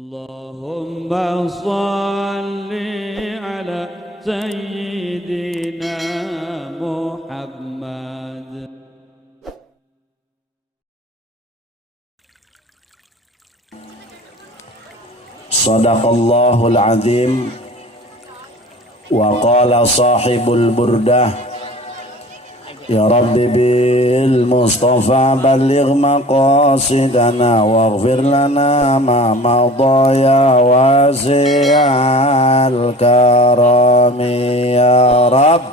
Allahumma salli ala Sayyidina Muhammad. Sadaqallahul azim. Wa qala sahibul burdah, ya Rabbi bil Mustafa balligh maqasidana waghfir lana ma madha ya wasi'al karami ya Rabb.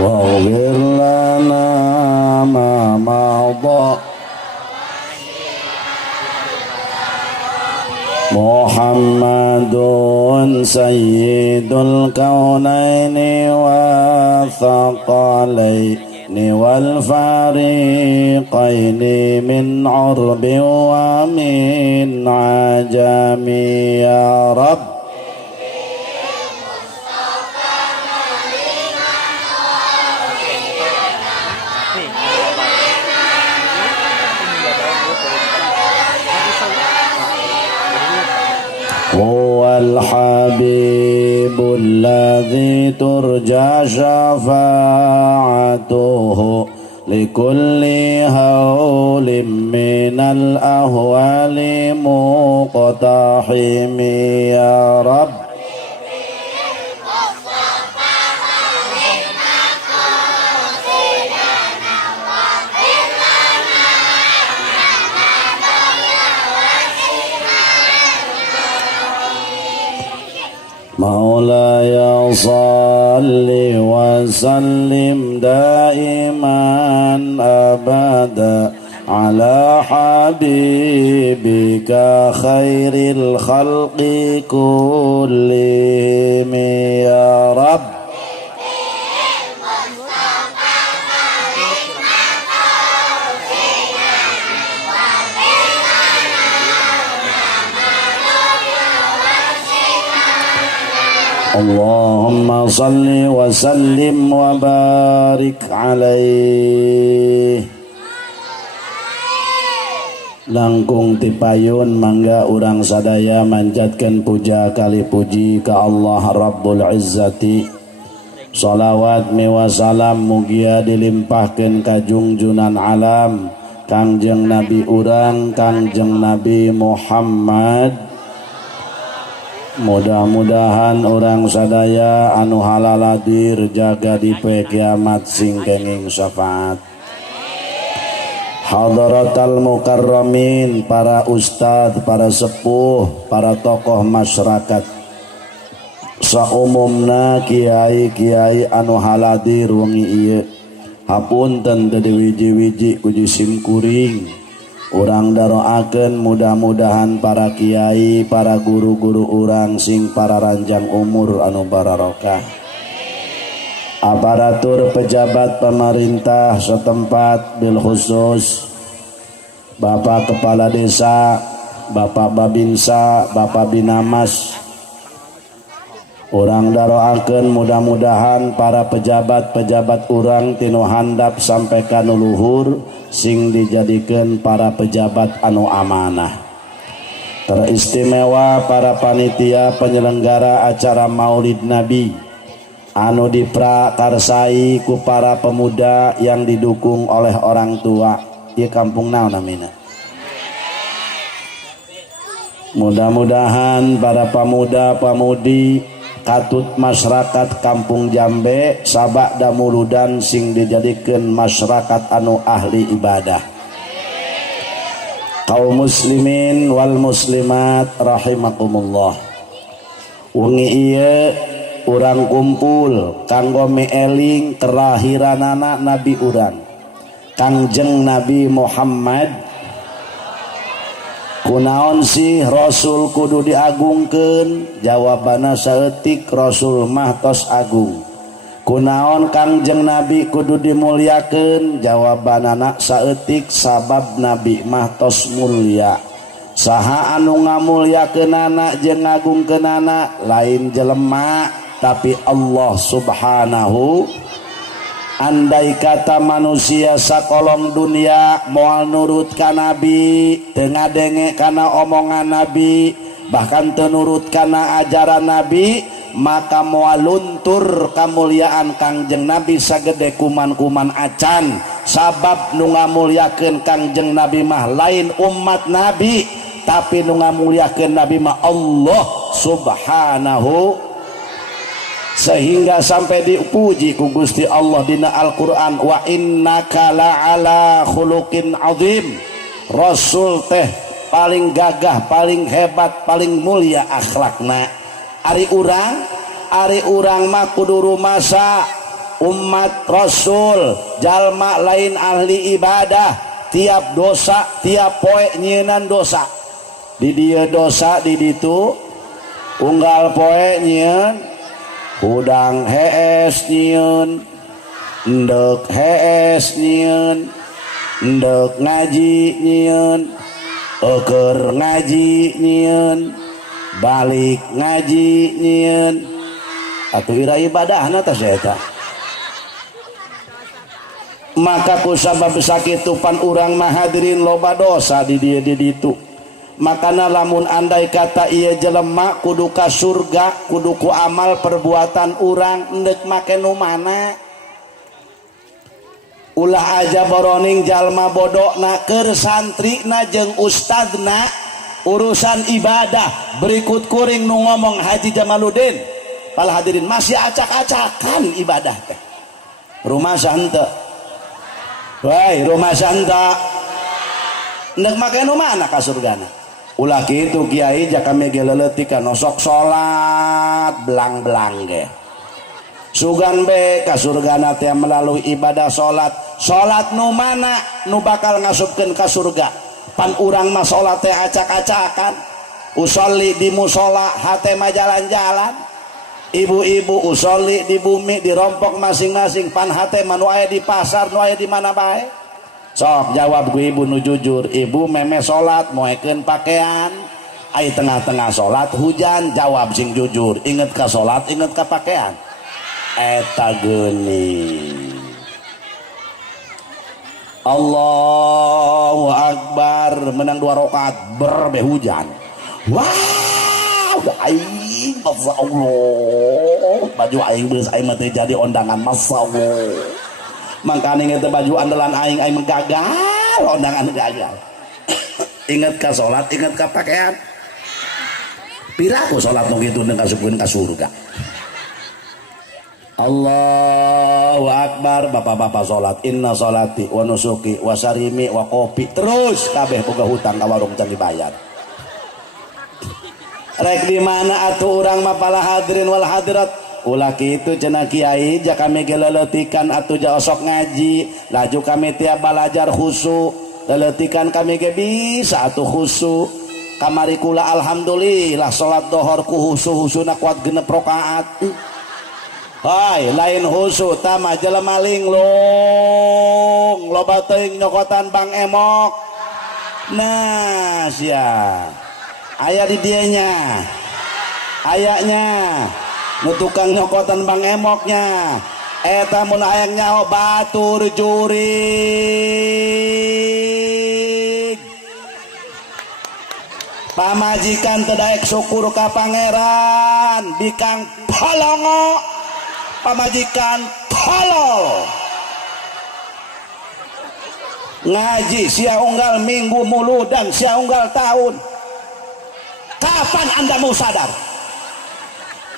Waghfir lana ma madha Muhammadun sayyidul kaunaini wa thaqalaini wal fariqaini min urbi wa min ajami ya Rabb. Huwal habibul ladzi turja syafa'atuhu likulli hawlim minal ahwali muqtahimi ya Rabb. Maulaya salli wa sallim daiman abada ala habibika khairil khalqi kullihim ya Rabb. Allahumma salli wa sallim wa barik alaih. Langkung tipayun mangga urang sadaya manjatkeun puja kali puji ka Allah Rabbul Izzati. Salawat miwa salam mugia dilimpahkeun ka junjunan alam Kangjeng Nabi urang Kangjeng Nabi Muhammad. Mudah-mudahan orang sadaya anu halaladir jaga di poe kiamat sing kenging syafaat. Hadaratal mukarramin, para ustadz, para sepuh, para tokoh masyarakat, saumumna kiai-kiai anu haladir wengi ieu. Hapunten teu diwiji-wiji ku jisim kuring. Urang daroakeun mudah-mudahan para kiai, para guru-guru urang sing para ranjang umur anu bararokah. Aparatur pejabat pemerintah setempat bil khusus Bapak Kepala Desa, Bapak Babinsa, Bapak Binamas. Urang daroakeun mudah-mudahan para pejabat-pejabat urang tinu handap sampai ka nu luhur sing dijadikeun para pejabat anu amanah. Teristimewa para panitia penyelenggara acara Maulid Nabi anu diprakarsai ku para pemuda yang didukung oleh orang tua. Ieu kampung naon namina? Mudah-mudahan para pemuda-pemudi katut masyarakat Kampung Jambe sabak damuludan sing dijadikeun masyarakat anu ahli ibadah. Kaum muslimin wal muslimat rahimakumullah. Wengi ieu urang kumpul kanggo meeling kelahiranana Nabi urang Kangjeng Nabi Muhammad. Kunaon sih Rasul kudu diagungkeun? Jawabana saeutik, Rasul mah tos agung. Kunaon Kangjeng Nabi kudu dimulyakeun? Jawabanana saeutik, sabab Nabi mah tos mulya. Saha anu ngamulyakeunana jeung ngagungkeunana? Lain jelema tapi Allah subhanahu andai kata manusia sakolong dunia moal nurut ka nabi tengah denge kana omongan nabi bahkan tenurut kana ajaran nabi maka moal luntur kamuliaan kangjeng nabi sagede kuman-kuman acan sabab nu ngamulyakeun kangjeng nabi mah lain umat nabi tapi nu ngamulyakeun nabi mah Allah subhanahu sehingga sampai dipuji ku Gusti Allah dina Al-Qur'an wa innaka la'ala khuluqin azim rasul teh paling gagah paling hebat paling mulia akhlakna ari urang mah kudu rumasa umat rasul jalma lain ahli ibadah tiap dosa tiap poe nyieunnan dosa di dieu dosa di ditu unggal poe nyieun hudang hees nyieun endek hees nyieun endek ngaji nyieun eukeur ngaji nyieun balik ngaji nyieun atuh ira ibadahna tah eta maka ku sabab sakitu pan urang mah hadirin loba dosa di dieu di ditu makana lamun andai kata ieu jelema kudu ka surga kudu ku amal perbuatan urang endek make nu mana ulah aja boroning jalma bodona keur santrina jeung ustadna urusan ibadah berikut kuring nu ngomong Haji Jamaluddin pal hadirin masih acak-acakan ibadah teh rumah santa wai rumah santa endek make nu mana ka surgana ulah kitu kiai jaka mege leuletik kana sok salat belang-belang ge sugan be ka surgana teh melalui ibadah salat nu mana nu bakal ngasupkeun ka surga pan urang mah salat teh acak-acakan usolli di musola hate mah jalan-jalan ibu-ibu usolli di bumi di rompok masing-masing pan hate mah nu aya di pasar nu aya di mana bae sok jawab gue ibu nu jujur ibu meme salat moekeun pakaian ai tengah-tengah salat hujan jawab sing jujur inget ka salat inget ka pakaian eta geuning Allahu Akbar menang 2 rakaat berbe hujan wow aing masyaallah baju aing beus aing mah teh jadi ondangan masyaallah mangkane inget baju andalan aing gagal ondangan gagal inget ka salat inget ka pakaian piraku salat nu kitu neung kasupkeun ka surga Allahu Akbar bapak-bapak salat inna salati wa nusuki wa sarimi wa kopi terus kabeh boga hutang ka warung can dibayar rek di mana atuh urang mah pala hadirin wal hadirat ulah kitu cenah kiai jaka mege leleutikan atuh jaosok ngaji laju kami tiap balajar khusyuk leleutikan kami ge bisa atuh khusyuk kamari kula alhamdulillah salat dohor ku khusyuk-khusyukna kuat 6 rakaat hai lain khusyuk tah mah jelema linglung loba teuing nyokotan Bang Emok nah sia aya di dieu nya ayanya nu tukang nyokotan Bang Emoknya eta mun hayang nyaho batur jurig pamajikan teu daek syukur ka pangeran bikang polongo pamajikan tolol ngaji sia unggal minggu muludan sia unggal tahun kapan anda mau sadar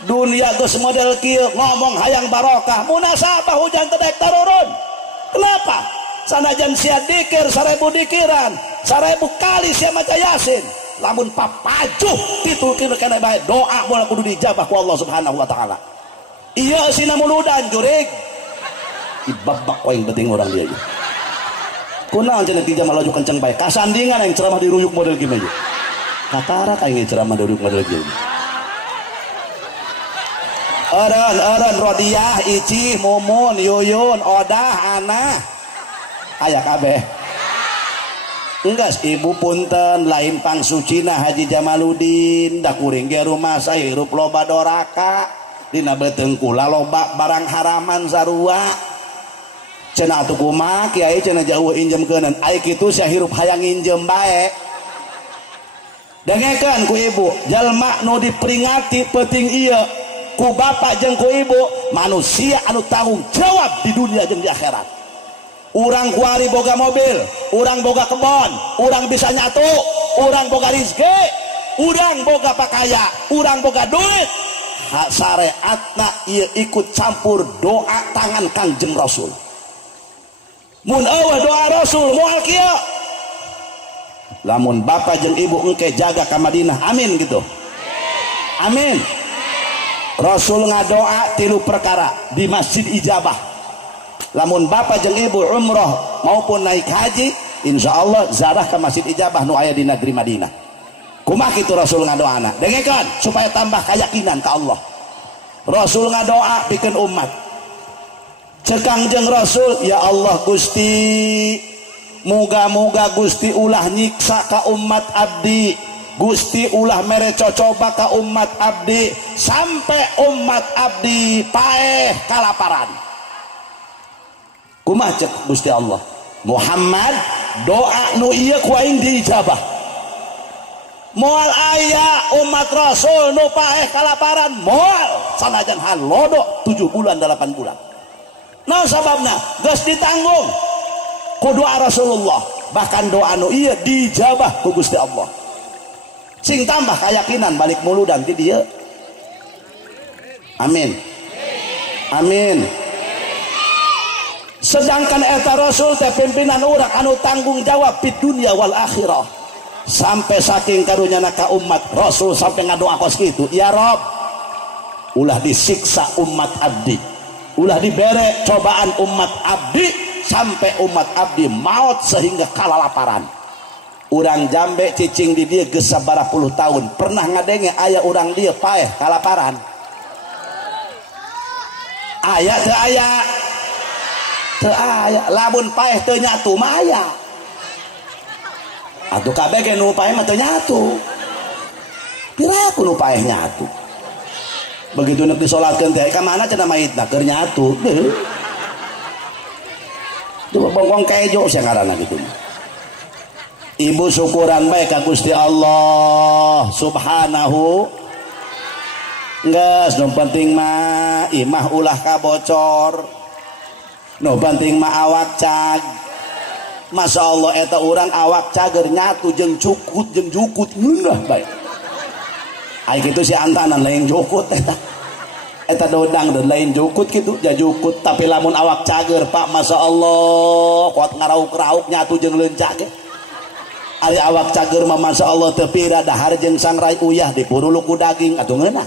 dunia geus model kieu ngomong hayang barokah munasabah hujan teu daek tarurun kenapa sanajan sia dikir 1000 dikiran 1000 kali sia maca yasin lamun papajuh ditulkeun kana bae doa moal kudu dijabah ku Allah Subhanahu wa taala ieu sina muludan jurig ibabak wae penting orang dia ieu kunaon cenah ti jamal laju kenceng bae kasandingan yang ceramah diruyuk model kieu mah katara kayak ceramah diruyuk model kieu Eren Rodiah Icih Mumun Yuyun Odah Ana aya kabeh enggas ibu punten lain pangsucina Haji Jamaluddin da kuring ge rumah saya hirup loba doraka dina beuteung kula loba barang haraman sarua cenah atuh kumaha kiai cenah jauh injemkeunan ai kitu sia hirup hayang injem bae dengekeun ku ibu jalma nu diperingati penting ieu ku bapak jeung ku ibu manusia anu tanggung jawab di dunia jeung di akhirat. Urang kuari boga mobil, urang boga kebon, urang bisa nyatu, urang boga rizki, urang boga pakaya, urang boga duit. Hak syariatna ieu ikut campur doa tangan Kangjeng Rasul. Mun eueuh doa Rasul moal kieu. Lamun bapak jeung ibu engke jaga ka Madinah, amin gitu. Amin. Rasul ngadoa 3 perkara di Masjid Ijabah. Lamun bapak jeung ibu umroh maupun naik haji, insyaallah ziarah ke Masjid Ijabah nu aya di negeri Madinah. Kumaha kitu Rasul ngadoana? Dengekeun supaya tambah keyakinan ka Allah. Rasul ngadoa pikeun umat. Cek Kangjeng Rasul, ya Allah Gusti, muga-muga Gusti ulah nyiksa ka umat abdi. Gusti ulah mere cocoba ka umat abdi sampai umat abdi paeh kalaparan. Kumaha cek Gusti Allah, Muhammad doa nu ieu ku aing diijabah. Moal aya umat Rasul nu paeh kalaparan moal sanajan halodo 7 bulan 8 bulan. Nah sababna geus ditanggung ku doa Rasulullah, bahkan doa nu ieu diijabah ku Gusti Allah. Sing tambah keyakinan balik muludan ti dieu. Amin. Amin. Sedangkan eta Rasul teh pimpinan urang anu tanggung jawab di dunia wal akhirah. Sampai saking karunyana ka umat Rasul sampai ngadoa kos kitu, ya Rob, ulah disiksa umat abdi, ulah dibere cobaan umat abdi sampai umat abdi maut sehingga kalalaparan. Urang Jambe cicing di dia geus sabaraha puluh tahun pernah ngadenge aya urang dia paeh kalaparan? Aya teu aya? Teu aya. Lamun paeh teu nyatu mah aya. Atuh kabeh ge nu paeh mah teu nyatu. Piraku nu paeh nyatu. Begitu neuk disolatkeun teh ka mana cenah maitna keur nyatu. Coba bongkong kejo sia ngaranna kitu. Ibu syukuran bae ka Gusti Allah Subhanahu. Geus nu penting mah imah ulah kabocor. Nu penting mah awak cag. Masya Allah eta urang awak cager nyatu jeung cukut jeung jukut ngeunah bae. Ai kitu si antanan lain jukut eta dodang dan lain jukut kitu ja jukut tapi lamun awak cager Pak Masya Allah kuat ngarauk-rauk nyatu jeung leuncak ge. Ari awak cager mah Masya Allah teu pira dahar jeung sangrai uyah dipurulu ku daging atuh ngeunah.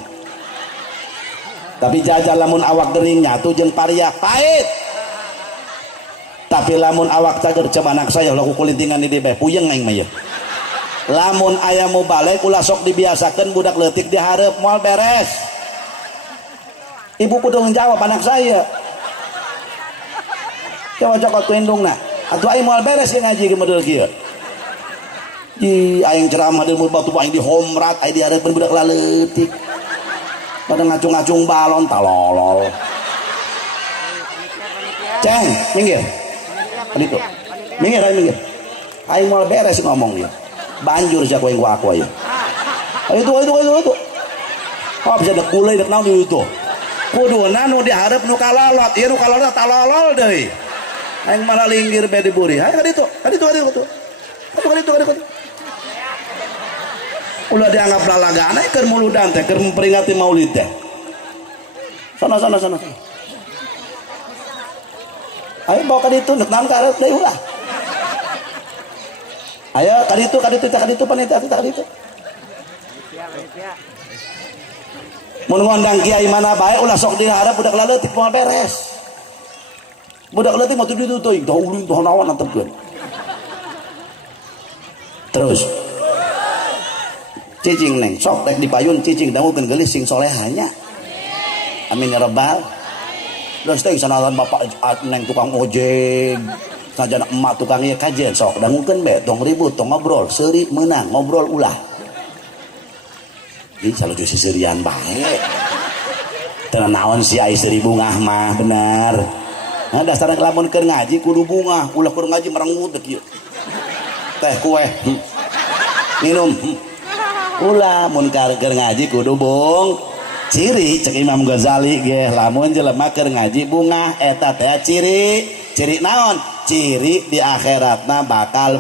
Tapi jajal lamun awak gering nyatu jeung pariak pahit. Tapi lamun awak cager coba anak saya laku kulintingan di dibe puyeng aing mah ye. Lamun aya mu balik ulah sok dibiasakeun budak leutik di hareup moal beres. Ibu kudu ngejawab anak saya. Coba cokot ku indungna. Atuh aing moal beres ge ngaji ge model kieu. Di aing ceramah deui batu aing di homrat aing di hareupeun budak laleutik. Pada ngacung-ngacung balon talolol. Ceng, minggir. Aditu. Minggir, aing minggir. Aing moal beres ngomong dia. Banjur sia ku aing aku aya. Itu. Oh bisa dek kulai dek naon di itu. Kuduna nu dihareup nu kalolot, ieu nu kalolot talolol deui. Aing malah linggir bae di buri. Hayu kaditu. Ulah dianggap lalagana keur muludan teh keur memperingati maulid teh. Sana. Ayo bawa ka ditu neuk naon ka hareup deui ulah. Ayo ka ditu panitia ka ditu. Mun ngondang kiai mana bae ulah sok diharap budak laleutik moal beres. Budak leutik mah tuh teuing tah ulin tah naon antepkeun. Terus cicing neng sok rek dipayun cicing dangukeun geulis sing solehanya. Amin ya rabbal. Terus teh sanalan bapak neng tukang ojek, sajan emak tukang ieu kajian sok dangukeun be tong ribut tong ngobrol, seuri meunang ngobrol ulah. Jadi saluju si seurian bae. Teu naon si ai seuri bungah mah bener. Nah, dasar lamun keur ngaji kudu bunga, ulah keur ngaji merengut kieu. Teh kue. Minum. Ulah mun keur ngaji kudu bung. Ciri cek Imam Ghazali ge lamun jelema keur ngaji bunga eta teh ciri. Ciri naon? Ciri di akhiratna bakal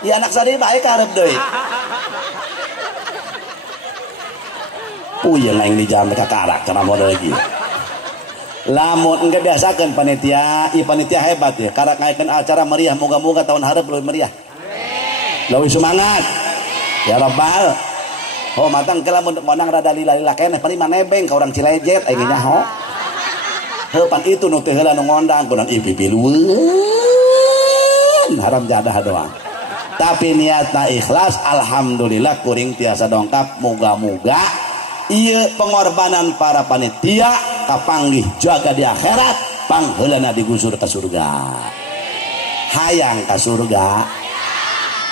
ya anak sari bae karep deui. Puyeng aing di jalan kakarak kana model kieu. Lamun engke biasakeun panitia, ieu panitia hebat ya. Karak ngaikeun acara meriah, moga-moga tahun hareup leuwih meriah. Leuwih semangat. Ya Rabbal. Oh, matang ke lamun monang rada lila-lila keneh pari manebeng ka urang Cilejet aing nyaho. Heupan itu nu teu heula nu ngondang kunaon ipipilueun haram jadah doang. Tapi niatna ikhlas, alhamdulillah kuring tiasa dongkap, moga-moga ieu pengorbanan para panitia kapanggih jaga di akhirat pangheulana digusur ka surga. Hayang ka surga.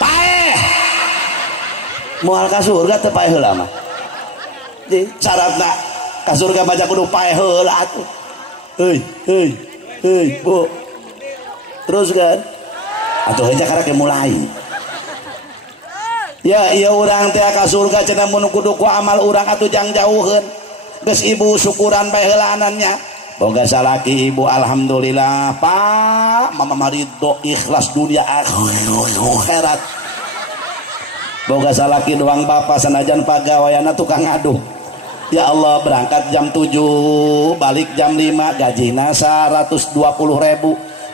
Paeh. Moal ka surga teu paeh heula mah. Jadi syaratna ka surga baca kudu paeh heula atuh. Heuy, Bu. Terus kan? Atuh heja karek mulai. Ya iya urang teh ka surga cenah mun kudu ku amal urang atuh jang jauheun. Geus ibu syukuran bae heula anannya. Boga salaki ibu alhamdulillah Pak mama marido ikhlas dunia akhirat. Boga salaki doang bapak sanajan pagaweana tukang aduk. Ya Allah berangkat jam 7 balik jam 5 gajina 120.000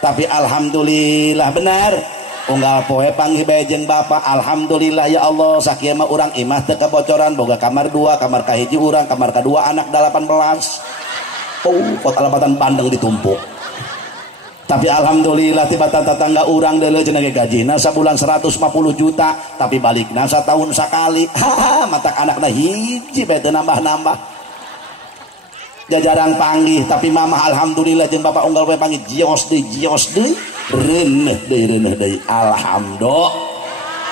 tapi alhamdulillah benar unggal poe panggih bae jeung bapak alhamdulillah ya Allah sakieu mah urang imah teu kabocoran boga kamar 2 kamar kahiji urang kamar kadua anak 18 pot alabatan bandeng ditumpuk tapi alhamdulillah tibatan tetangga urang deuleu cenah ge gajina sabulan 150 juta tapi balikna satahun sakali matak anakna hiji bae teu nambah-nambah jajarang panggih tapi mama alhamdulillah jeung bapak unggal bae panggih jios deui reuneuh deui alhamdulillah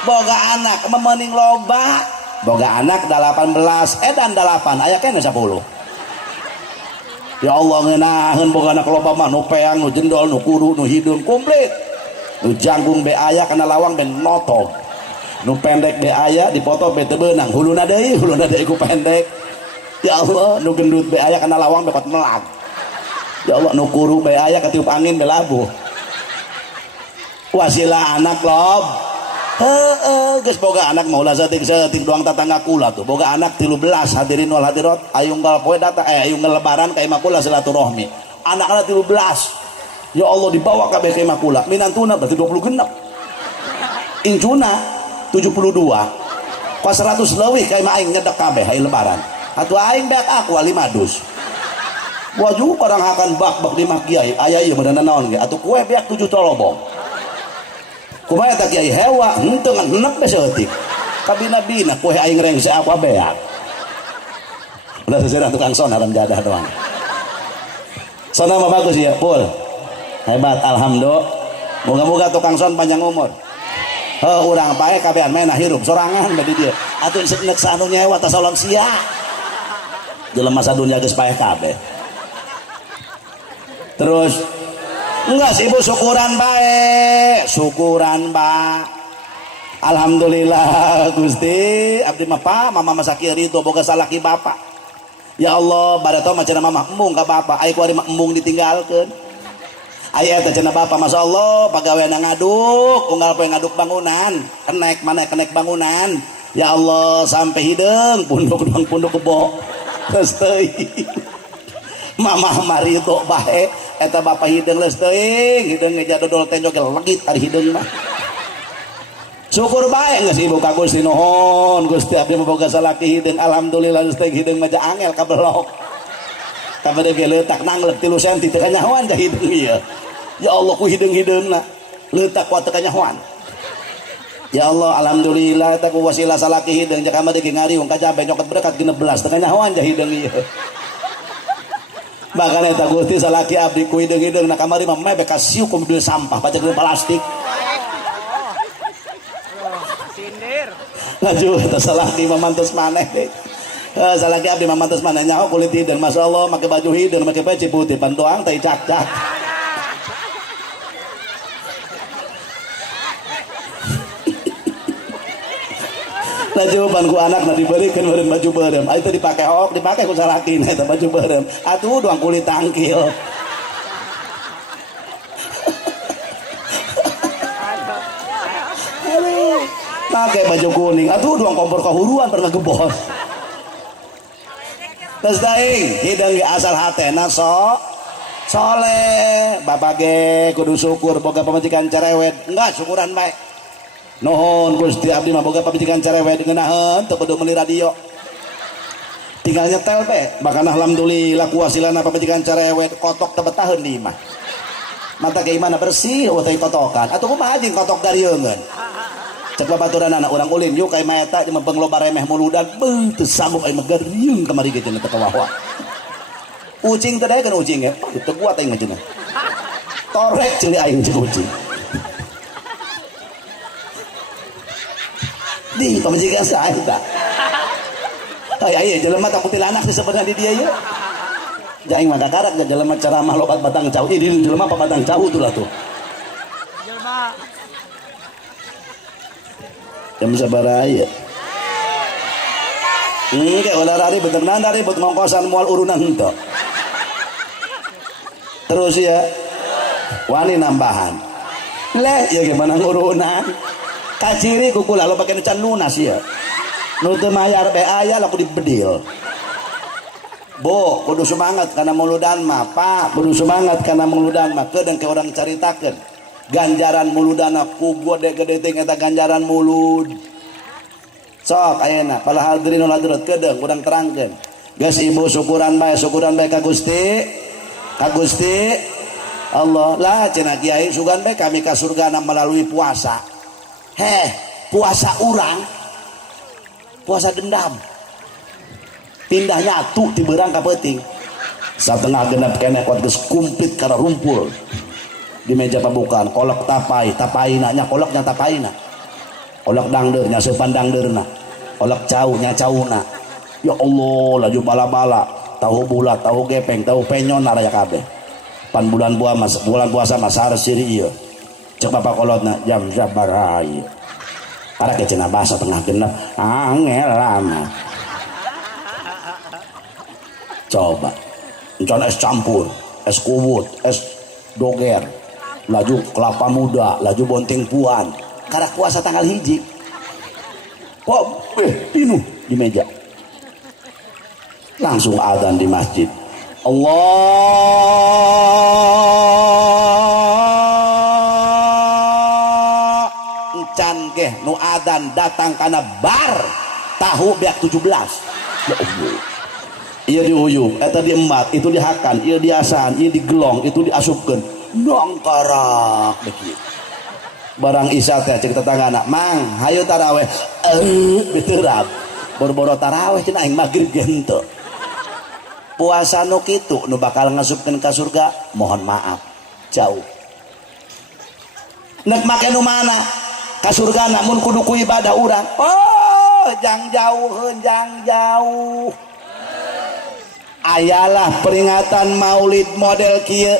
boga anak memening loba boga anak 18 edan 8 aya keneh 10. Ya Allah ngeunaheun boga anak loba mah nu peang nu jendol nu kudu nu hidung komplit nu janggung be aya kana lawang ben notog nu pendek be aya dipoto be teu beunang huluna deui ku pendek. Ya Allah nu gendut be aya kana lawang be pat melag. Ya Allah nu kuru be aya katiup angin be labuh. Wasilah anak lob. Geus boga anak mah ulah saeutik doang tatangga kula tuh. Boga anak 13 hadirin wal hadirat aya unggal poe datang aya unggal lebaran ka imah kula silaturahmi. Anak-anak 13. Ya Allah dibawa kabeh ka imah kula. Minantuna berarti 20 genep. Incuna 72. Pas 100 leuwih ka imah aing nyedek kabeh aya lebaran. Atuh aing beak aku 5 dus. Waju barang akan bak-bak di mah kiai aya ieu beunana naon ge atuh kue beak 7 colobong. Kumaha tak kiai hewa henteu ngan henep be saeutik kabina-bina kue aing rengse apa beak udah sejarah tukang son haram jadah doang sona mah bagus ya full hebat alhamdulillah moga-moga tukang son panjang umur urang pae kabehan main hirup sorangan bade dieu atuh neuk sanu nyewa tas salon sia jelema sadunya geus pae kabeh terus enggak sih ibu syukuran baik syukuran ba alhamdulillah Gusti abdi mah pa mama masaki ridho boga salaki bapak ya Allah barato mah cenah mama embung ka bapak aya ku ari mah embung ditinggalkeun aya teh cenah bapak masyaallah pagaweana ngaduk unggal poe ngaduk bangunan kenek bangunan ya Allah sampai hideung punduk kebo terus teuing mama marito bae eta bapak hideung leus teuing hideung ngeja dodol teh joget legit ari hideung mah syukur bae geus ibu ka Gusti nuhun Gusti abdi mah boga salaki hideung alhamdulillah geus teuing hideung mah angel kabelok kabade ge leutak nanglek 3 cm teu kanyahoan ka hideung ieu ya Allah ku hideung-hideungna leutak kuat teu kanyahoan ya Allah alhamdulillah eta ku wasilah salaki hideung jak amade ge ngariung kajabe nyoket berkat 16 teu kanyahoan ka hideung ieu makanya tak Gusti salaki abdi ku hideung-hideung na kamari mah meh bekas siu ku mobil sampah pacak di plastik sindir ngaju eta salaki mah mantos maneh Salaki abdi mamantos mana nyaho kulit hideung masyaallah make baju hideung make peci putih pan doang teh cak-cak. Laju pan ku anak na dibeurekeun meureun baju beureum. Aya teh dipake hok, dipake ku salaki na eta baju beureum. Atuh doang kulit tangkil. Pakai baju kuning, atuh doang kompor kahuruan pernah gebos. Terus daing, hidung asal hatena soleh. Bapak ge kudu syukur boga pamajikan cerewet. Enggak syukuran bae. Nuhun Gusti abdi mah boga pamajikan cerewet ngeunaheun teu kudu meuli radio. Tinggal nyetel bae. Bahkan alhamdulillah kuasilana pamajikan cerewet kotok teu betaheun di imah. Mata ge imana bersih eueuh teh kotokan. Atuh kumaha jeung kotok darieungeun. Cek babaturan anak orang ulin yuk kayak maeta cuma pengloba remeh muludan teu sanggup aing megeriung kamari ge cenah teu kawahwa. Ucing teh kan ucing ya, teu kuat aing mah cenah. Torek ceuli aing cek ucing. Di pamajikan sae eta. Aya jelema tak kuntilanak disebutna di dia ye. Da aing mah kakarak da jelema ceramah lobat batang cau. Ih di jelema apa batang cau tuh lah tuh. Jelema jam sabaraya kayak olahraga bener-bener dari buat ngongkosan mual urunan henteu terus ya wani nambahan leh ya gimana ngurunan kaciri kuku lalu pakai necan lunas ya nu teu mayar be aya laku dibedil bo kudu semangat karena muludan mah pak kudu semangat karena muludan mah keudang ke orang caritakeun ganjaran muludana ku gede-gede teh eta ganjaran mulud sok ayeuna pala hadirin wal hadirat kedeung urang terangkeun geus ibu syukuran bae ka Gusti Allah lah cenah kiai sugan bae kami ka surgana melalui puasa puasa urang puasa dendam pindah nyatu ti beurang ka peuting satengah genep keneh kuat geus kumplit kana rumpul di meja pabukan kolok tapaina nya koloknya tapaina kolok dangdeurnya seupan dangdeurna kolok caunya cauna ya Allah laju bala-bala tahu bulat tahu gepeng tahu penyon raya kabeh pan bulan puasa mah saresiri ieu cek bapak kolotna jam sabaraha ieu arek cenah basa tengah genep angel lama coba encon es campur es kuwut es doger laju kelapa muda, laju bonteng puan, karena puasa tanggal hiji. Kok pinuh di meja. Langsung adzan di masjid. Allah encan ge nu adzan datang kana bar tahu beak 17. Ya Allah. Ieu diuyuk, eta diembat, itu dihakan, ieu diasan, ieu digelong, itu diasupkeun. Nongkarak begitu barang isya teh cek tetanggana mang hayu taraweh beuteurap boro-boro taraweh cenah aing magrib ge henteu puasa nu kitu nu bakal ngasupkeun ka surga mohon maaf jauh nek make nu mana ka surga namun kudu ku ibadah urang jang jauh ayalah peringatan maulid model kieu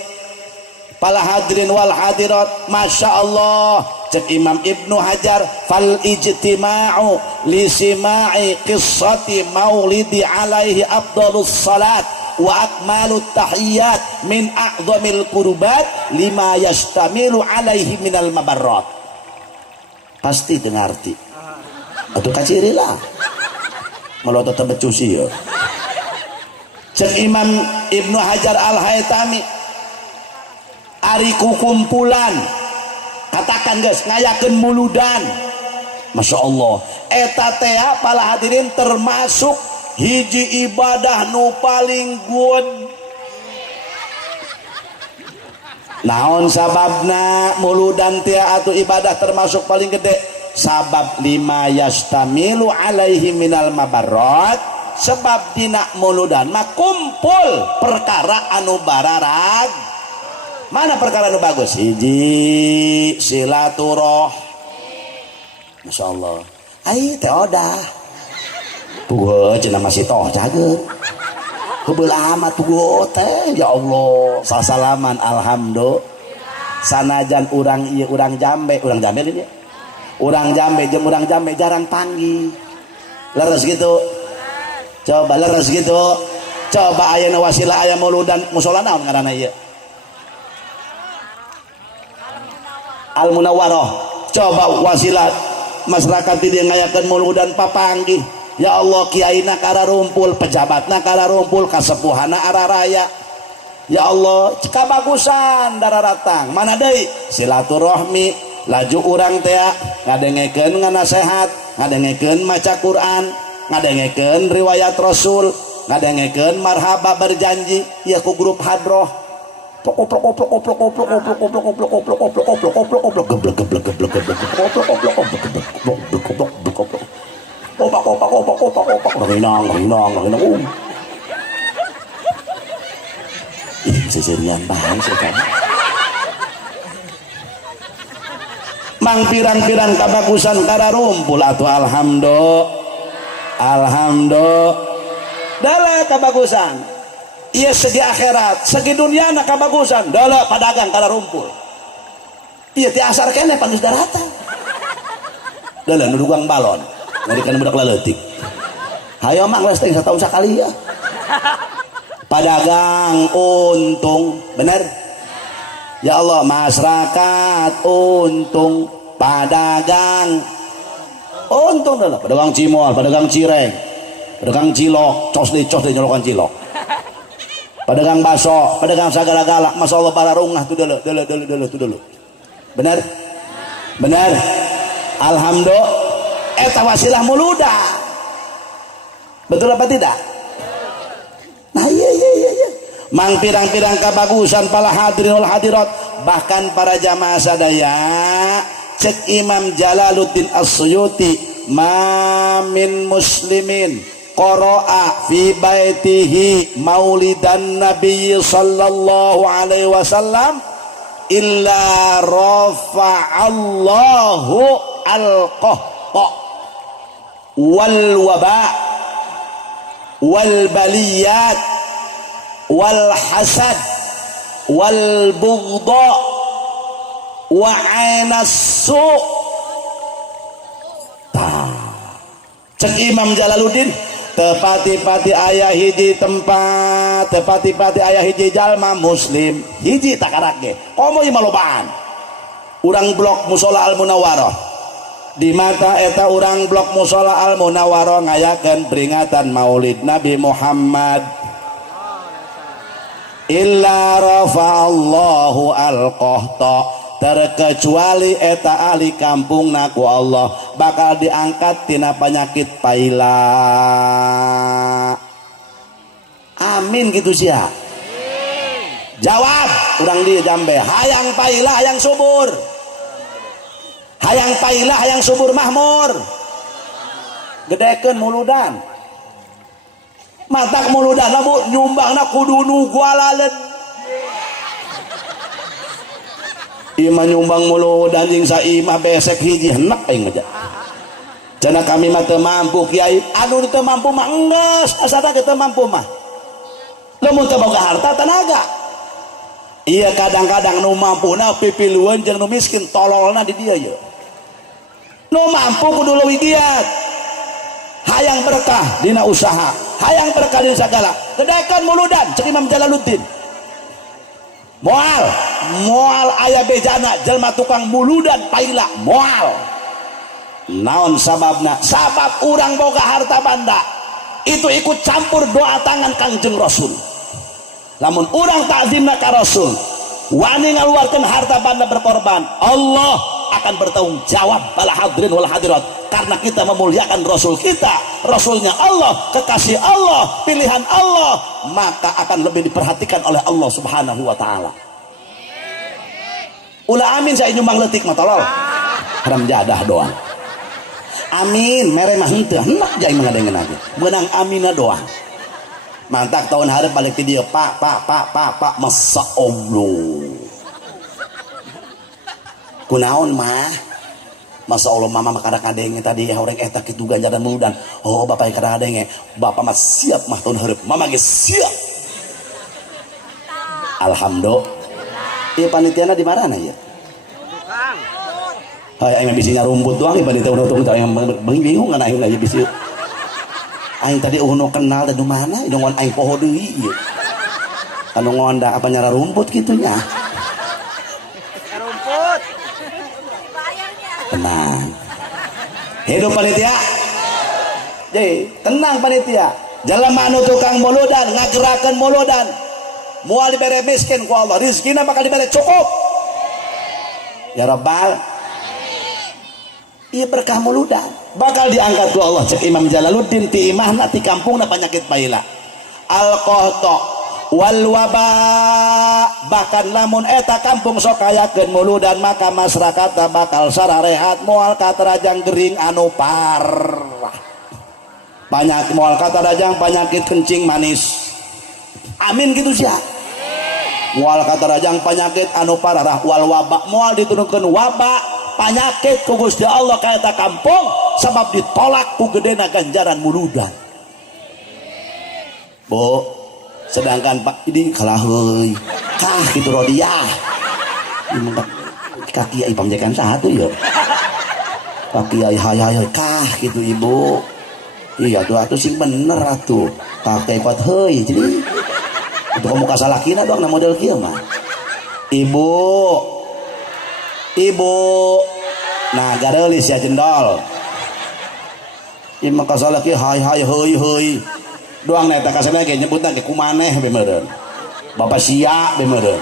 para hadirin wal hadirat masya Allah cek Imam Ibnu Hajar fal ijtima'u li sima'i qissati maulidi alaihi afdalus salat wa akmalut tahiyyat min a'zamil qurbat lima yastamilu alaihi minal mabarrat pasti dengarti atau kacirilah malah tetap becusi ya cek Imam Ibnu Hajar al-Haytami ari kumpulan katakan guys ngayakeun muludan masya Allah eta teh pala hadirin termasuk hiji ibadah nu paling good naon sababna muludan teh atuh ibadah termasuk paling gede sabab lima yastamilu alaihi minal mabarrat sebab dina muludan mah kumpul perkara anu bararag mana perkara nu bagus hiji silaturah masya Allah ai teh odah puguh cenah masih toh cageut heubeul amat puguh teh ya Allah sasalaman alhamdulillah sanajan urang ieu urang jambe ini urang jambe jeung urang jambe jarang panggih leres gitu coba leres gitu coba ayeuna wasilah aya mauludan musola naon ngaranna ieu Al Munawwarah coba wasilah masyarakat di ngayakeun mauludan papanggih ya Allah kiaina kararumpul pejabatna kararumpul kasepuhana araraya ya Allah kabagusan dararatang mana deui silaturahmi laju urang teh ngadengekeun nganasehat ngadengekeun maca Quran ngadengekeun riwayat Rasul ngadengekeun marhaba berjanji ya ku grup hadroh seserian bahan mang pirang-pirang kabagusan kararumpul atuh alhamdulillah dala kabagusan ieu segi akhirat segi dunia na kabagusan dala padagang kararumpul ieu ti asar keneh panggeus daratan dala nu dugang balon ngadikan budak leutik hayo mang geus teh sataun sakali ya padagang untung bener ya Allah masyarakat untung padagang untung dah pedagang cimol pedagang cireng pedagang cilok cos deh nyolokan cilok pedagang baso pedagang sagala-gala masya Allah bararungah tuh dulu bener alhamdulillah eta wasilah muludah betul apa tidak nah iya mang pirang-pirang kabagusan para hadirin wal hadirat bahkan para jamaah sadaya cek Imam Jalaluddin As-Suyuti ma min muslimin qara'a fi baitihi maulidan nabiy sallallahu alaihi wasallam illa rafa'allahu al-qahta wal waba wal baliyat wal hasad wal bughdha wa ainasu. Cek Imam Jalaluddin tepati-pati ayah hiji tempat tepati-pati ayah hiji jalma muslim hiji takarak ge komo ieu malobaan urang blok musola Al Munawwarah di mata eta urang blok musola Al Munawwarah ngayakeun peringatan Maulid Nabi Muhammad illa rafa'allahu al-qahta terkecuali eta ahli kampung naku Allah bakal diangkat tina penyakit paila amin gitu sia jawab urang di jambe hayang paila hayang subur hayang paila hayang subur mahmur gedekeun muludan matak muludan bu nyumbangna kudu nu gualaleun ima nyumbang muludan jeung saimah besek hiji henek aing aja cenah kami mah teu mampu kiai anu teu mampu mah enggeus asana teu mampu mah lamun teu boga harta tenaga iya kadang-kadang nu mampuna pipilueun jeung nu miskin tololna di dieu ye nu mampu kudu leuwih giat hayang berkah dina usaha hayang berkah dina sagala gedekeun muludan cek Imam Jalaluddin moal aya bejana jelma tukang muludan paila moal naon sababna sabab urang boga harta banda itu ikut campur doa tangan Kangjeng Rasul lamun urang takzimna ka Rasul wani ngaluarkeun harta banda berkorban Allah akan bertanggung jawab bala hadirin wal hadirat karena kita memuliakan Rasul kita Rasulnya Allah kekasih Allah pilihan Allah maka akan lebih diperhatikan oleh Allah subhanahu wa ta'ala ulah amin saya nyumbang letik mah tolol haram jadah doang amin mere mah henteu hendak jai mengadengeun aja beunang amina doang mantak tahun hareup balik ti dieu pak masa Allah kunaon mah Masa Allah mama mah kadang-kadang tadi orang eta kitu ganjaran muludan. Oh bapak kadang-kadang bapak mah siap mah tahun hareup. Mama ge siap. Alhamdulillah. Ieu panitiana di mana ya? Aing bisinya rumput doang panitia untung aing bingung kan aing aya bisi. Aing tadi uno kenal tadi mana? Dong aing poho deui ieu. Anu ngondang apa nyara rumput kitunya. Rumput. Tenang. Hidup panitia. Jadi, tenang panitia. Jelema anu tukang muludan, ngagerakeun muludan. Moal dibere miskin ku Allah, rezekina bakal dibere cukup. Ya Rabbal. Iya berkah muludan bakal diangkat ku Allah. Cek Imam Jalaluddin ti imahna ti kampungna penyakit baila. Al-qahta wal waba, bahkan lamun eta kampung sok kayakeun muludan maka masyarakat bakal sararehat moal katarajang gering anu parah. Banyak moal katarajang penyakit kencing manis. Amin gitu sia. Moal katarajang penyakit anu parah wal waba moal diturunkeun waba penyakit ku Gusti Allah ka eta kampung sebab ditolak ku gedena ganjaran muludan. Bu, sedangkan Pak ini kalah heuy. Kah kitu Rodiah. Kaki ai pamjekan satu ya. Kaki ai hayay kah kitu Ibu. Iya tuh atuh sing bener atuh. Kaki kuat heuy jadi. Itu kamu kasalakina doang na model kieu mah. Ibu, nah garelis ya jendol. Ieu mah kasalaki hay heuy. Doang eta kasana ge nyebutna ge kumaneh bemereun. Bapak sia bemereun.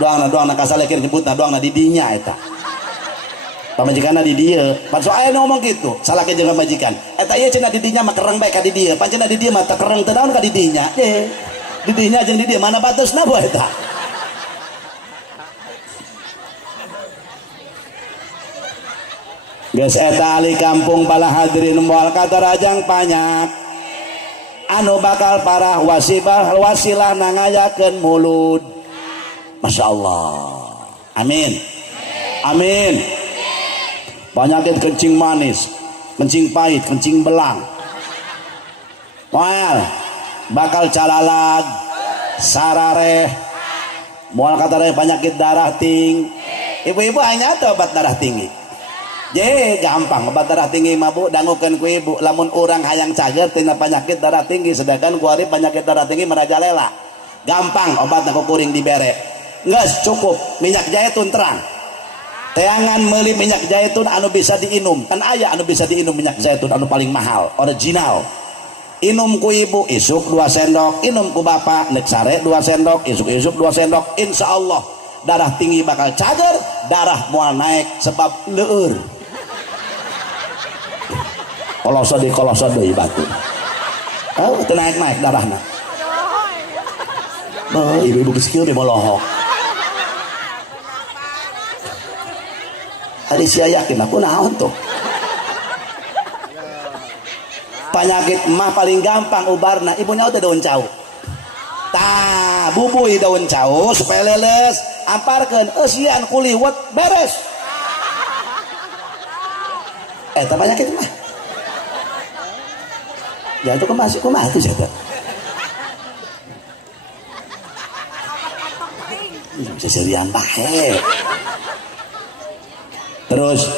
Doangna kasalaki nyebutna doangna di dinya eta. Pamajikanna di dieu. Pan so aya ngomong kitu, salake jeung majikan. Eta ieu cenah di dinya mah kereng bae ka di dieu. Pan cenah di dieu mah teu kereng teu naon ka di dinya. Di dinya jeung di dieu mana batusna bu eta. Geus eta ali kampung pala hadirin moal katarajang panyak anu bakal parah wasilah nangayakeun mulud. Masya Allah. Amin. Penyakit kencing manis, kencing pahit, kencing belang moal bakal calalag sarareh moal katarajang penyakit darah tinggi. Ibu-ibu hanya ada obat darah tinggi. Ye gampang obat darah tinggi mah Bu dangukeun ku ibu lamun urang hayang cager tina penyakit darah tinggi sedangkan ku ari penyakit darah tinggi merajalela gampang obatna ku kuring dibere geus cukup minyak zaitun terang teangan meuli minyak zaitun anu bisa diinum kan aya anu bisa diinum minyak zaitun anu paling mahal original inum ku ibu isuk 2 sendok inum ku bapak neuk sare 2 sendok isuk-isuk 2 sendok insyaallah darah tinggi bakal cager darah moal naik sebab leueur. Kolosot deui batu. Oh, teu naik darahna. Oh, ibu-ibu geus kieu teh molohok. Ari sia yakin aku naon tuh. Penyakit mah paling gampang ubarna, ibu nyaho teh daun cau. Tah, bubui daun cau supaya leles, amparkeun eusian kuliwet beres. Eta penyakit mah. Ya itu kumaha tuh saya. Bisa serian bae. Terus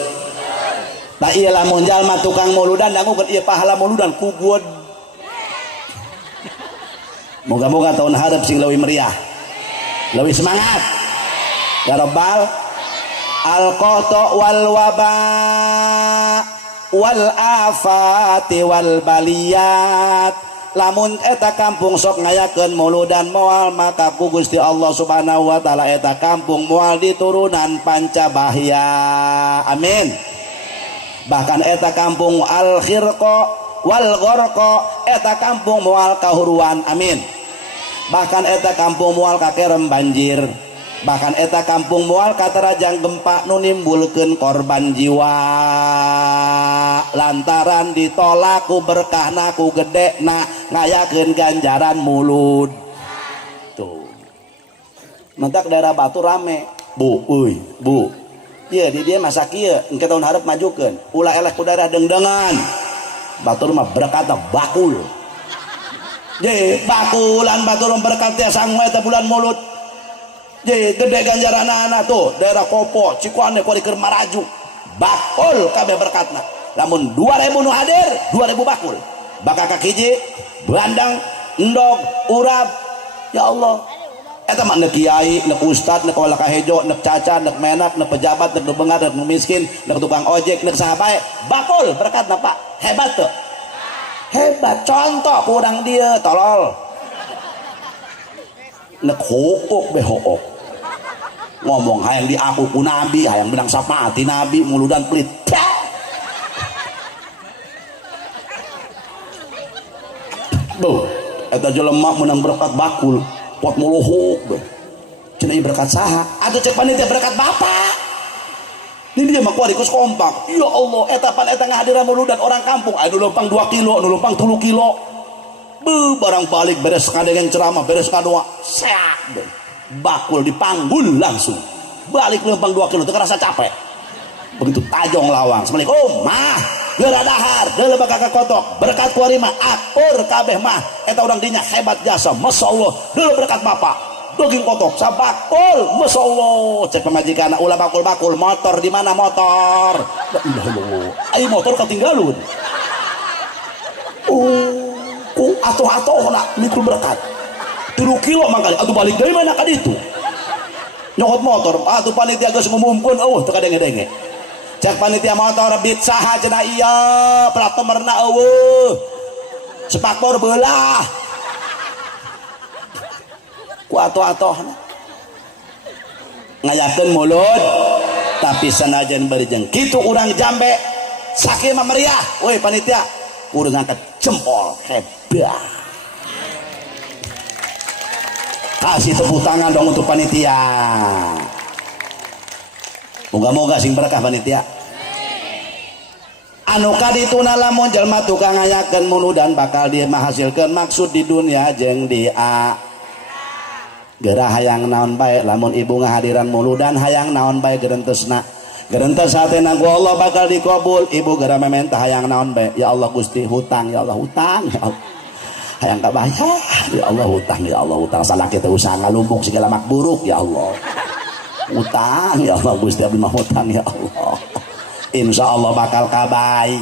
tak ieu lamun jalma tukang muludan dangukeun ieu pahala muludan ku gud. Moga-moga tahun hareup sing leuwih meriah. Leuwih semangat. Ya Rabbal al-qahta wal waba wal afati wal baliyat lamun eta kampung sok ngayakeun muludan moal maka ku Gusti Allah Subhanahu wa taala eta kampung moal diturunan pancabahya. Amin. Bahkan eta kampung al khirqa wal gharqa eta kampung moal kahuruan. Amin. Bahkan eta kampung moal kakerem banjir. Bahkan eta kampung moal katarajang gempa nu nimbulkeun korban jiwa lantaran ditolak ku berkahna ku gedena ngayakeun ganjaran mulud. Tuh mentak daerah Batu rame bu Iya di dia masa kieu engke tahun harap majukeun ulah elek udara dengdengan batur mah berkata bakul jadi bakulan batur berkat ya sang eta bulan mulut jadi gede ganjaran anak tuh daerah Kopo Cikuande kuari keur maraju bakul kabeh berkatna lamun 2000 nu hadir 2000 bakul bakal kakiji bandang endog urap ya Allah eta mah nek kiai nek ustad nek wala kahejo nek caca nek menak nek pejabat nek beungar nek miskin nek tukang ojek nek saha bae bakul berkatna Pak hebat tuh hebat contoh kurang dia tolol nek hook be hook ngomong hayang diaku ku nabi hayang bilang sapati nabi muludan pelit Boh, eta jelema menang berkat bakul pot muluhuk be. Cenah berkat saha? Atuh cek panitia berkat bapak. Ini dia mah kuari kus kompak. Ya Allah, eta pan eta ngahadiran muludan orang kampung. Anu lempang 2 kilo, anu lempang 3 kilo. Beuh, barang balik beres kadengeng ceramah, beres kadua. Seak be. Bakul dipanggul langsung. Balik lempang 2 kilo teu kerasa capek. Begitu tajong lawang. Assalamualaikum, mah. Geura dahar, deuleu bakal kotok. Berkat kuari mah akur kabeh mah. Eta urang dinya hebat jasa. Masyaallah. Deuleu berkat bapak. Daging kotok sabakul. Masyaallah. Cek pamajikanna ulah bakul-bakul motor di mana motor? La ilaha illallah. Ai motor ketinggalun. Ku atoh-atohna mikul berkat. 3 kilo mangkali atuh balik deui mana ka ditu. Nyokot motor, atuh panitia geus ngumumkeun eueuh teu kadenge-denge. Cek panitia motor bit saha cenah iya plat nomerna eueuh sepakbor beulah ku atoh-atohna ngayakeun mulut tapi sanajan berijeng kitu urang jambe sakieu mah meriah weh panitia urang ngangkat jempol hebat kasih tepuk tangan dong untuk panitia moga-moga sing berkah panitia anu kadituna lamun jalma tukang ngayakeun muludan bakal dia menghasilkeun maksud di dunia jeung di geura hayang naon bae lamun ibu ngahadiran muludan hayang naon bae geurentesna geurentes hatena ku Allah bakal dikabul ibu geura mementah hayang naon bae ya Allah Gusti hutang ya Allah hutang ya Allah hayang kabayar ya Allah hutang salaki teh usaha ngalumpuk segala makburuk ya Allah utang ya Allah Gusti abdi mah hutang ya Allah insya Allah bakal kabai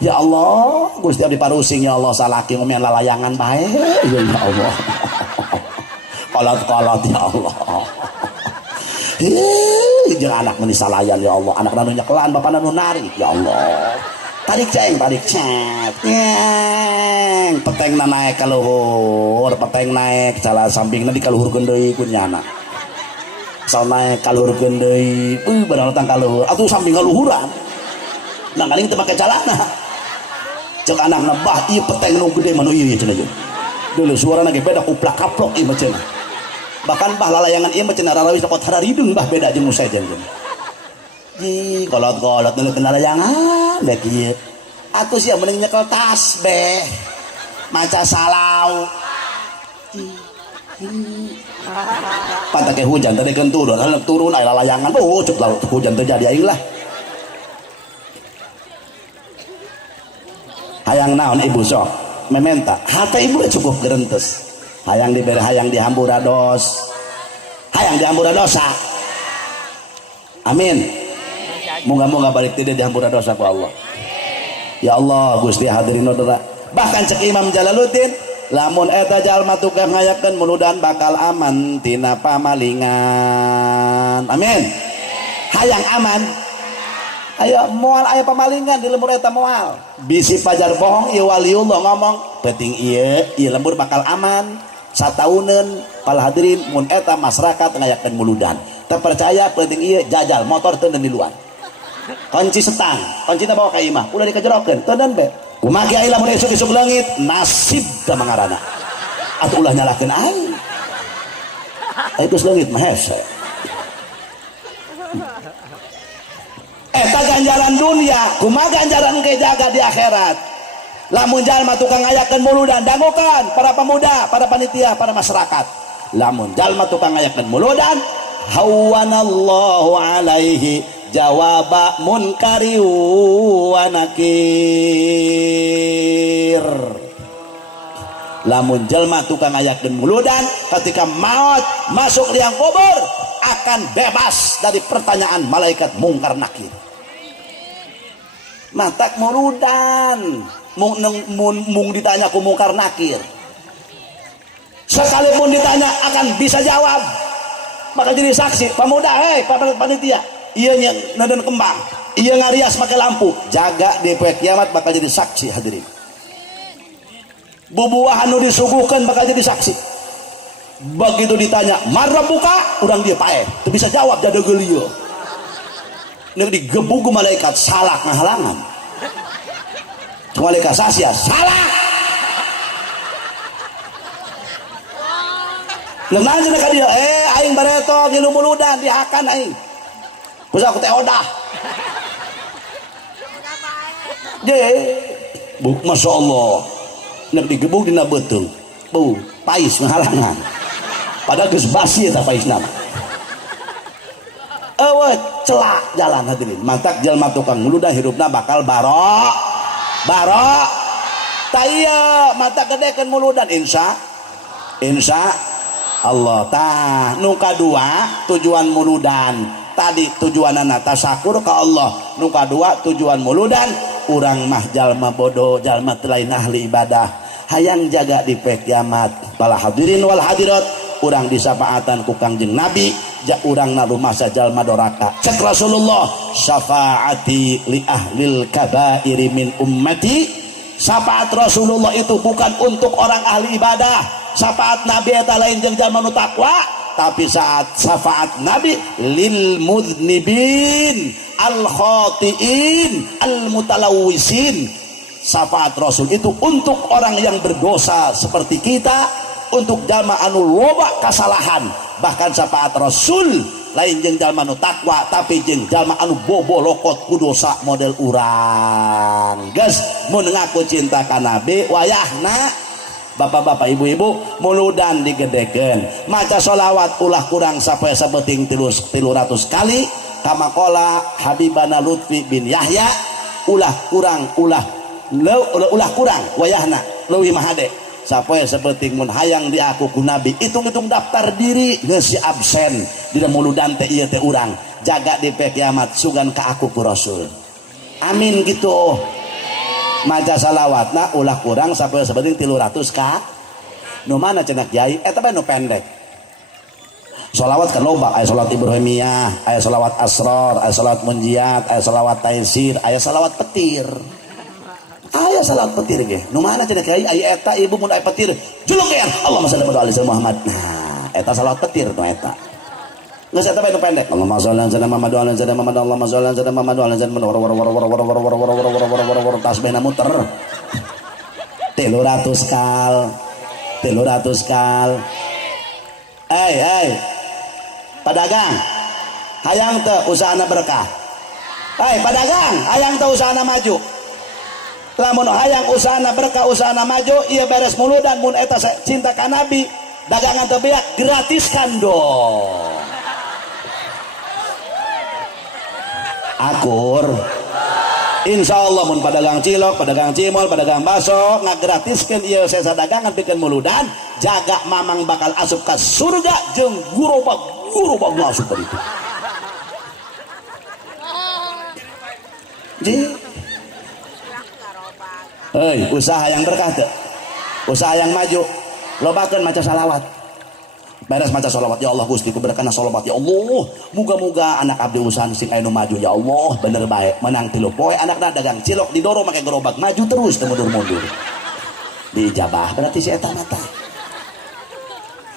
ya Allah Gusti abdi parusing ya Allah salaki ngumian lalayangan bae ya Allah kolot-kolot ya Allah jeung anak meni salayan ya Allah anak nu nyekelan bapana nu narik ya Allah tarik ceng petengna naik ka luhur peteng naik salah sampingna dikaluhurkeun deui ku nyana sal naik kaluhurkeun deui barang datang kaluhur atuh samping kaluhuran nah kaling teu make calana cek anakna bah ieu peteng nu gede mah nu ieu cenah ieu deuleu suarana ge beda kuplak-kaplok ieu mah cenah bahkan bah lalayangan ieu mah cenah rarawis dapat hararidung bah beda jeung nu sejen kolot-kolot nulikeun lalayangan bek ieu atuh sia mending nyekel tasbih maca salau patake hujan tadi kan turun aya lalayangan cuk hujan terjadi aing lah hayang naon ibu sok mementa hata ibu cukup gerentes hayang dibere hayang dihampura dosa amin moga-moga balik tidak dihampura dosa ku Allah ya Allah Gusti hadirin dodora bahkan cek Imam Jalaluddin lamun eta jalma tukang ngayakeun muludan bakal aman tina pamalingan amin hayang aman ayo moal aya pamalingan di lembur eta moal bisi pajar bohong ieu waliullah ngomong penting ieu lembur bakal aman satauneun pal hadirin mun eta masyarakat ngayakeun muludan teu percaya penting ieu jajal motor teu di luar kunci setang kuncina bawa ka imah udah dikajerokeun teu be kumaki ai lamun esuk-esuk leungit nasib da mangarana atuh ulah nyalakeun aing geus leungit mah hese eta ganjaran dunia kumaha ganjaran ke jaga di akhirat lamun jalma tukang ngayakeun muludan dangukan para pemuda para panitia para masyarakat lamun jalma tukang ngayakeun muludan hawanallahu alaihi jawaba munkari wa nakir. Lamun jelma tukang ayakeun muludan ketika maut masuk liang kubur akan bebas dari pertanyaan malaikat mungkar nakir. Matak muludan mung ditanya ku mungkar nakir, sekalipun ditanya akan bisa jawab, bakal jadi saksi. Pemuda, hei panitia, iya nadan kembang, iya ngarias pakai lampu, jaga di poe kiamat bakal jadi saksi hadirin. Bubuah anu disuguhkan bakal jadi saksi. Begitu ditanya marah buka, urang dia pae itu bisa jawab jadi geulieun. Nek digebug malaikat salah ngahalangan, malaikat sasia salah. Leungan cenah ka dia, aing bareto ngilu muludan dihakan aing. Kusa aku teh odah. Je, masyaallah. Nek digebug dina beuteung, bau pais ngahalangan. Padahal geus basi eta paisna. Celak jalan hadirin. Mantak jalma tukang muludan hirupna bakal barok. Taya mata gedekeun muludan insya Allah. Tah nu kadua tujuan muludan tadi tujuanana tasakur ka Allah, nu kadua tujuan muludan urang mah jalma bodoh, jalma teu lain ahli ibadah, hayang jaga di poe kiamat. Para hadirin wal hadirat, urang disafaatan ku Kangjeng Nabi, urang na rumasa jalma doraka. Cek Rasulullah, syafaati li ahlil kabairi min ummati. Syafaat Rasulullah itu bukan untuk orang ahli ibadah. Syafaat Nabi eta lain jeung jalma nu takwa, tapi saat syafaat Nabi lil mudnibin al khotiin al mutalawwisin. Syafaat Rasul itu untuk orang yang berdosa seperti kita, untuk jalma anu loba kasalahan. Bahkan syafaat Rasul lain jeung jalma nu takwa, tapi jeung jalma anu bobolokot ku dosa model urang. Geus mun ngaku cinta ka Nabi wayahna bapak-bapak ibu-ibu muludan digedekeun, maca sholawat ulah kurang sapoe sabeting 300 kali. Kamakola Habibana Lutfi bin Yahya, ulah kurang wayahna leuwih mahade sapoe sabeting mun hayang diaku ku Nabi. Hitung-hitung daftar diri geus si absen dina muludan teh ieu teh urang jaga di poe kiamat sugan ka aku ku Rasul. Amin gitu. Maca salawatna ulah kurang sapoe sabeting 300 ka. Nu mana cenah Kiai eta bae nu pendek. Sholawat kan loba, aya sholawat Ibrahimiyah, aya sholawat asrar, aya sholawat munjiat, aya sholawat taisir, aya sholawat petir. Aya sholawat petir ge. Nu mana cenah Kiai aya eta ibu mun aya petir julung gean Allahumma shalli ala Muhammad. Nah, eta sholawat petir nu eta. Geus eta bae nu pendek. Allahumma shalli ala Muhammad wa ala ali Muhammad. Allahumma shalli ala Muhammad wa ala ali Muhammad. Tasbihna muter. 300 kal. Pedagang hayang teu usahana berkah. Pedagang hayang teu usahana maju. Lamun hayang usahana berkah, usahana maju, ieu beres muludan mun eta cinta ka Nabi, dagangan teu beak gratiskan dong. Akur insya Allah mun pedagang cilok, pedagang cimol, pedagang baso ngagratiskeun ieu sesa dagangan pikeun muludan, jaga mamang bakal asup ka surga jeung gurobag asup ka ditu. Usaha yang berkah teu? Usaha yang maju lobakeun maca salawat. Beres maca sholawat, ya Allah Gusti kuberkana sholawat ya Allah, muga-muga anak abdi usaha sing aya nu maju ya Allah, bener bae menang 3 poe anakna dagang cilok didoro make gerobak maju terus teu mundur-mundur. Diijabah berarti si eta mata.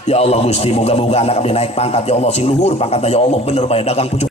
Ya Allah Gusti muga-muga anak abdi naik pangkat ya Allah sing luhur pangkatna ya Allah, bener bae dagang pucuk